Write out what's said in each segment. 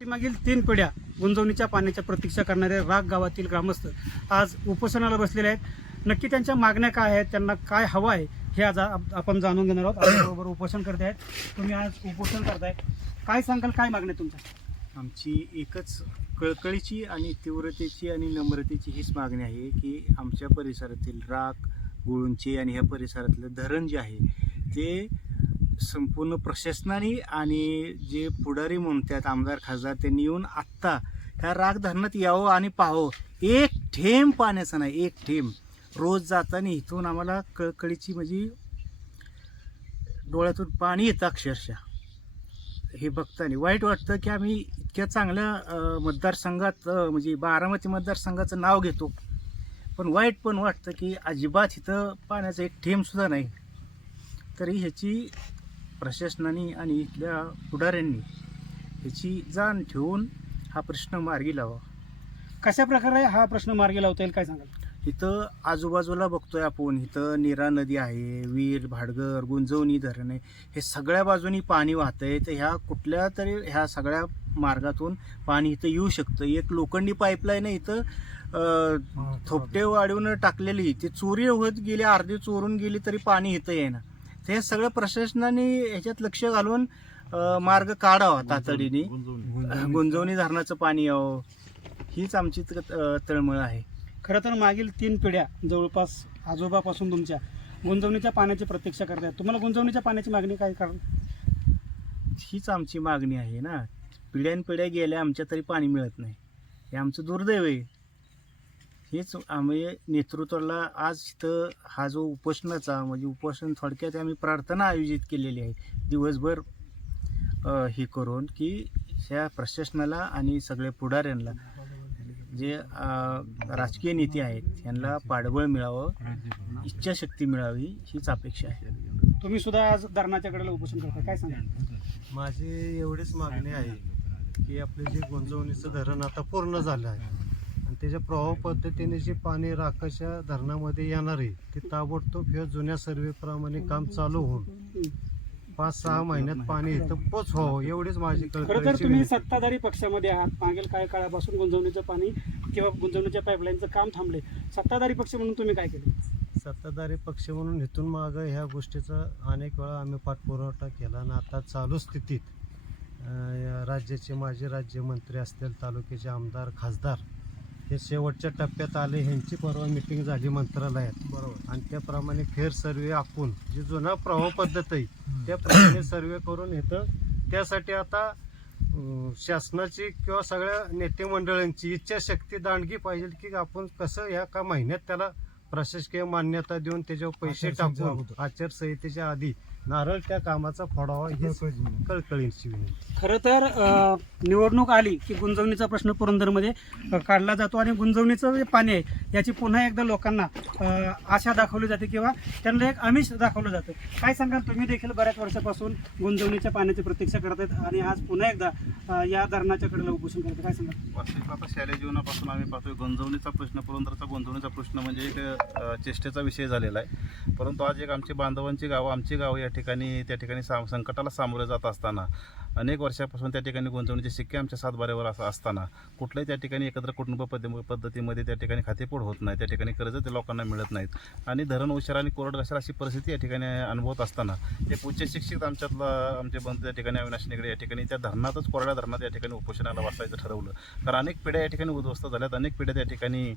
मागील तीन पिढ्या गुंजवणीच्या पाण्याच्या प्रतीक्षा करणारे राग गावातील ग्रामस्थ आज उपोषणाला बसलेले आहेत. नक्की त्यांच्या मागण्या काय आहेत? त्यांना काय हवं आहे? हे आज आप- आपण जाणून घेणार आहोत. आपल्याबरोबर उपोषण करते आहेत. तुम्ही आज उपोषण करताय. काय सांगाल? काय मागण्या तुमच्या? आमची एकच कळकळीची आणि तीव्रतेची आणि नम्रतेची हीच मागणी आहे की आमच्या परिसरातील राग गुळूंचे आणि ह्या परिसरातलं धरण जे आहे ते संपूर्ण प्रशासनाने आणि जे पुढारी म्हणतात आमदार खासदार त्यांनी येऊन आत्ता ह्या राग धरणात यावं आणि पाहावं. एक थेंब पाण्याचा नाही एक थेंब. रोज जाताना इथून आम्हाला कळकळीची म्हणजे डोळ्यातून पाणी येतं अक्षरशः. हे बघताना. वाईट वाटतं की आम्ही इतक्या चांगल्या मतदारसंघात म्हणजे बारामती मतदारसंघाचं नाव घेतो. पण वाईट पण वाटतं की अजिबात इथं पाण्याचा एक थेंबसुद्धा नाही. तरी ह्याची प्रशासनाने आणि इथल्या पुढाऱ्यांनी ह्याची जाण ठेवून हा प्रश्न मार्गी लावा. कशा प्रकारे हा प्रश्न मार्गी लावता येईल काय सांगाल? इथं आजूबाजूला बघतोय आपण इथं नीरा नदी आहे वीर भाडगर गुंजवणी धरण आहे हे सगळ्या बाजूनी पाणी वाहतंय. तर ह्या कुठल्या तरी ह्या सगळ्या मार्गातून पाणी इथं येऊ शकतं. एक लोखंडी पाईपलाईन आहे इथं थोपटे वाढवून टाकलेली. ती चोरी होत गेली अर्धी चोरून गेली तरी पाणी इथं येईना. तर हे सगळं प्रशासनाने ह्याच्यात लक्ष घालून अं, मार्ग काढावा तातडीने. गुंजवणी. धरणाचं पाणी यावं. हीच आमची त- अं, तळमळ आहे. खरं तर मागील तीन पिढ्या जवळपास आजोबापासून तुमच्या गुंजवणीच्या पाण्याची प्रतीक्षा करतायत. तुम्हाला गुंजवणीच्या पाण्याची मागणी काय कारण? हीच आमची मागणी आहे ना. पिढ्यानपिढ्या गेल्या आमच्या तरी पाणी मिळत नाही. हे आमचं दुर्दैव आहे. हेच आम्ही नेतृत्वाला आज इथं हा जो उपोषणाचा म्हणजे उपोषण थोडक्यात आम्ही प्रार्थना आयोजित केलेली आहे दिवसभर हे करून की ह्या प्रशासनाला आणि सगळ्या पुढाऱ्यांना जे राजकीय नेते आहेत यांना पाठबळ मिळावं इच्छाशक्ती मिळावी हीच अपेक्षा आहे. तुम्ही सुद्धा आज धरणाच्या कडेला उपोषण करता काय सांगाल? माझी एवढीच मागणी आहे की आपले जे गुंजवणीचं धरण आता पूर्ण झालं आहे. आणि त्याच्या प्रवाह पद्धतीने जे पाणी राकाच्या धरणामध्ये येणार आहे ते ताबडतोब ह्या जुन्या सर्वेप्रमाणे काम चालू होऊन पाच सहा महिन्यात पाणी इथं पोच व्हावं एवढीच माझी खरं तर कळकळीची तुम्ही. सत्ताधारी पक्षामध्ये आहात. मागील काही काळापासून गुंजवणीचं पाणी किंवा गुंजवणीच्या पाईपलाईनचं काम थांबले सत्ताधारी पक्ष म्हणून तुम्ही काय केले? सत्ताधारी पक्ष म्हणून इथून मागं ह्या गोष्टीचा अनेक वेळा आम्ही पाठपुरवठा केला आणि आता चालू स्थितीत राज्याचे माजी राज्यमंत्री असतील तालुक्याचे आमदार खासदार हे शेवटच्या टप्प्यात आले ह्यांची परवा मिटिंग झाली मंत्रालयात. बरोबर. आणि त्याप्रमाणे फेर सर्वे आखून जी जुना प्रवाह पद्धत आहे त्याप्रमाणे सर्वे करून इथं त्यासाठी आता शासनाची किंवा सगळ्या नेते मंडळांची इच्छाशक्ती दांडगी पाहिजे की आपण कसं ह्या का महिन्यात त्याला प्रशासकीय मान्यता देऊन त्याच्यावर पैसे टाकून आचारसंहितेच्या आधी नारळ त्या कामाचा फोडावा हीच कळकळीची विनंती. खरं तर अं, निवडणूक आली की गुंजवणीचा प्रश्न पुरंदरमध्ये अं, काढला जातो आणि गुंजवणीचं जे पाणी आहे याची पुन्हा एकदा लोकांना अं, आशा दाखवली जाते किंवा त्यांना एक आमिष दाखवलं जातं. काय सांगाल तुम्ही देखील बऱ्याच वर्षापासून गुंजवणीच्या पाण्याची प्रतीक्षा करत आहेत आणि आज पुन्हा एकदा अं, या धरणाच्या कडेला उपोषण करत काय सांगाल? वास्तविक आता शालेय जीवनापासून आम्ही पाहतोय गुंजवणीचा प्रश्न पुरंदरचा गुंजवणीचा प्रश्न म्हणजे एक अ, चेष्टेचा विषय झालेला आहे. परंतु आज एक आमची बांधवांची गावं आमची गावं या ठिकाणी त्या ठिकाणी साम संकटाला सामोरे जात असताना अनेक वर्षापासून त्या ठिकाणी गुंतवणुकीचे शिक्के आमच्या सातबाऱ्यावर असं असताना कुठल्याही त्या ठिकाणी एकत्र कुटुंब पद्ध पद्धतीमध्ये त्या ठिकाणी खातेपोड होत नाही त्या ठिकाणी कर्ज ते लोकांना मिळत नाहीत. आणि धरण उशार आणि कोरड असेल अशी परिस्थिती या ठिकाणी अनुभवत असताना एक उच्च शिक्षित आमच्यातला आमचे बंधू त्या ठिकाणी अविनाश निगडे या ठिकाणी त्या धरणातच कोरड्या धरणात या ठिकाणी उपोषणाला वाचायचं ठरवलं. कारण अनेक पिढ्या या ठिकाणी उद्ध्वस्त झाल्यात अनेक पिढ्या त्या ठिकाणी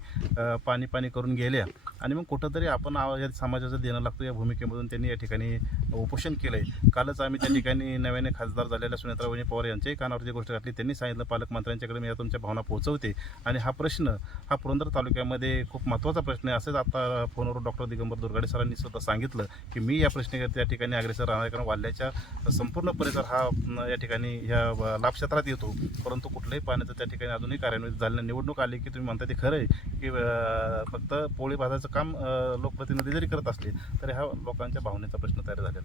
पाणी पाणी करून गेल्या. आणि मग कुठंतरी आपण या समाजाचं देणं लागतो या भूमिकेमधून त्यांनी या ठिकाणी उपोषण केलं आहे कालच आम्ही त्या ठिकाणी नव्याने खासदार झालेल्या सुनेत्राबाई पवार यांच्याही कानावर जी गोष्ट घातली त्यांनी सांगितलं पालकमंत्र्यांच्याकडे मी या तुमच्या भावना पोहोचवते. आणि हा प्रश्न हा पुरंदर तालुक्यामध्ये खूप महत्त्वाचा प्रश्न आहे. असंच आता फोनवर डॉक्टर दिगंबर दुर्गाडे सरांनी सुद्धा सांगितलं की मी या प्रश्नाकडे त्या ठिकाणी अग्रेसर राहणार कारण वाल्याच्या संपूर्ण परिसर हा या ठिकाणी ह्या लाभ क्षेत्रात येतो. परंतु कुठल्याही पाण्याचं त्या ठिकाणी अजूनही कार्यान्वित झालं निवडणूक आली की तुम्ही म्हणता ते खरं आहे की फक्त पोळी भाजायचं काम लोकप्रतिनिधी जरी करत असले तरी हा लोकांच्या भावनेचा प्रश्न तयार झालेला आहे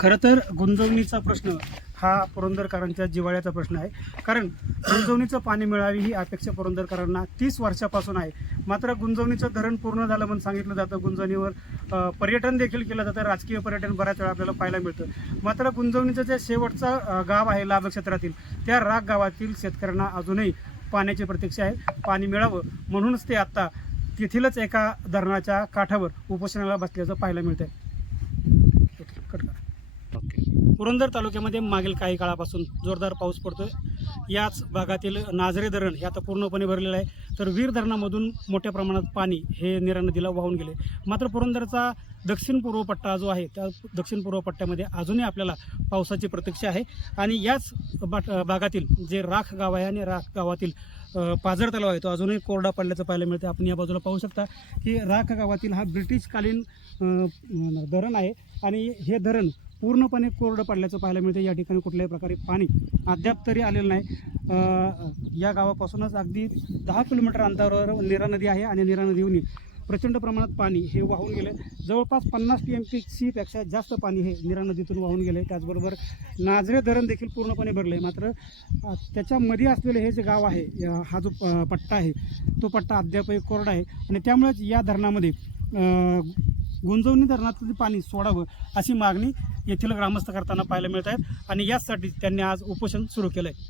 खरं तर गुंजवणीचा प्रश्न हा पुरंदरकरांच्या जिवाळ्याचा प्रश्न आहे. कारण गुंजवणीचं पाणी मिळावी ही अपेक्षा पुरंदरकरांना तीस वर्षापासून आहे. मात्र गुंजवणीचं धरण पूर्ण झालं म्हणून सांगितलं जातं. गुंजवणीवर पर्यटन देखील केलं जातं. राजकीय पर्यटन बऱ्याच वेळा आपल्याला पाहायला मिळतं. मात्र गुंजवणीचं जे शेवटचं गाव आहे लाभ क्षेत्रातील त्या राग गावातील शेतकऱ्यांना अजूनही पाण्याची प्रतीक्षा आहे. पाणी मिळावं म्हणूनच ते आत्ता तेथीलच एका धरणाच्या काठावर उपोषणाला बसल्याचं पाहायला मिळतंय. कट करा. पुरंदर तालुक्यामध्ये मागील काही काळापासून जोरदार पाऊस पडतोय. याच भागातील नाझरे धरण हे आता पूर्णपणे भरलेलं आहे. तर वीर धरणामधून मोठ्या प्रमाणात पाणी हे निरा नदीला वाहून गेले. मात्र पुरंदरचा दक्षिण पूर्व पट्टा जो आहे त्या दक्षिण पूर्व पट्ट्यामध्ये अजूनही आपल्याला पावसाची प्रतीक्षा आहे. आणि याच भागातील जे राख गाव आहे आणि राख गावातील पाझर तलाव आहे तो अजूनही कोरडा पडल्याचं पाहायला मिळते आपण या बाजूला पाहू शकता की राख गावातील हा ब्रिटिशकालीन धरण आहे. आणि हे धरण पूर्णपणे कोरडं पडल्याचं पाहायला मिळतं या ठिकाणी कुठल्याही प्रकारे पाणी अद्याप तरी आलेलं नाही. या गावापासूनच अगदी दहा किलोमीटर अंतरावर निरा नदी आहे आणि निरा नदीहून प्रचंड प्रमाणात पाणी हे वाहून गेलं जवळपास पन्नास टी एम पी सीपेक्षा जास्त पाणी हे निरा नदीतून वाहून गेले त्याचबरोबर नाजरे धरण देखील पूर्णपणे भरले मात्र त्याच्यामध्ये असलेले हे जे गाव आहे हा जो पट्टा आहे तो पट्टा अद्यापही कोरडा आहे. आणि त्यामुळेच या धरणामध्ये गुंजवणी धरणातलं पाणी सोडावं अशी मागणी येथील ग्रामस्थ करताना पाहायला मिळत आहेत आणि याचसाठी त्यांनी आज उपोषण सुरू केलं आहे